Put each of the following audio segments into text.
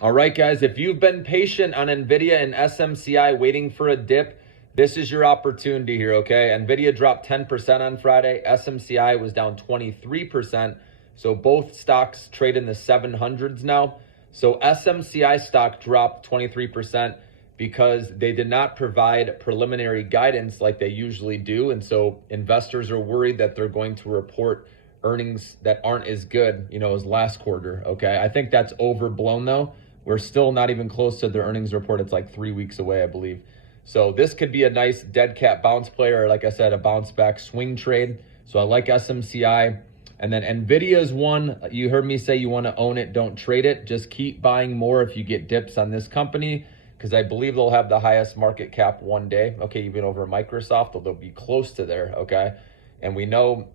All right, guys, if you've been patient on NVIDIA and SMCI waiting for a dip, this is your opportunity here, okay? NVIDIA dropped 10% on Friday. SMCI was down 23%. So both stocks trade in the 700s now. So SMCI stock dropped 23% because they did not provide preliminary guidance like they usually do. And so investors are worried that they're going to report earnings that aren't as good, as last quarter, okay? I think that's overblown though. We're still not even close to their earnings report. It's like 3 weeks away, I believe. So this could be a nice dead cat bounce play, or like I said, a bounce back swing trade. So I like SMCI. And then NVIDIA is one. You heard me say you want to own it, don't trade it. Just keep buying more if you get dips on this company, because I believe they'll have the highest market cap one day. Okay, even over Microsoft, they'll be close to there, okay? And we know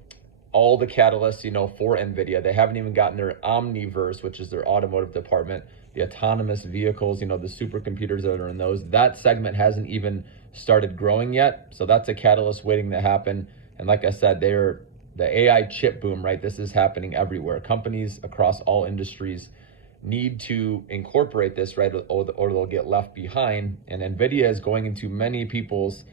all the catalysts, for NVIDIA. They haven't even gotten their Omniverse, which is their automotive department, the autonomous vehicles, the supercomputers that are in those. That segment hasn't even started growing yet. So that's a catalyst waiting to happen. And like I said, they're the AI chip boom, right? This is happening everywhere. Companies across all industries need to incorporate this, right? Or they'll get left behind. And NVIDIA is going into many people's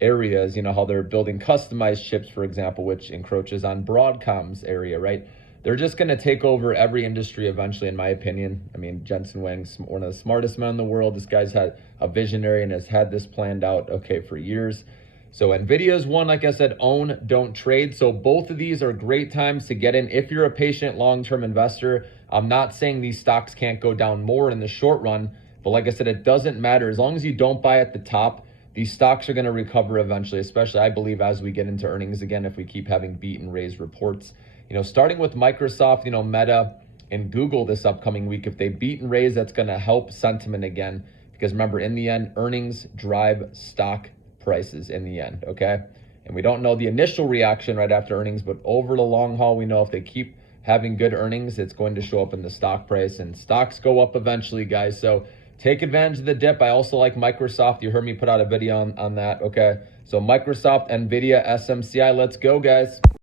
areas, how they're building customized chips, for example, which encroaches on Broadcom's area, right? They're just going to take over every industry eventually, in my opinion. I mean, Jensen Huang's one of the smartest men in the world. This guy's had a visionary and has had this planned out, okay, for years. So NVIDIA is one, like I said, own, don't trade. So both of these are great times to get in if you're a patient long-term investor. I'm not saying these stocks can't go down more in the short run, but like I said, it doesn't matter. As long as you don't buy at the top, these stocks are going to recover eventually, especially, I believe, as we get into earnings again, if we keep having beat and raise reports. Starting with Microsoft, Meta, and Google this upcoming week, if they beat and raise, that's going to help sentiment again. Because remember, in the end, earnings drive stock prices in the end, okay? And we don't know the initial reaction right after earnings, but over the long haul, we know if they keep having good earnings, it's going to show up in the stock price, and stocks go up eventually, guys. So take advantage of the dip. I also like Microsoft. You heard me put out a video on that, okay? So Microsoft, NVIDIA, SMCI, let's go, guys.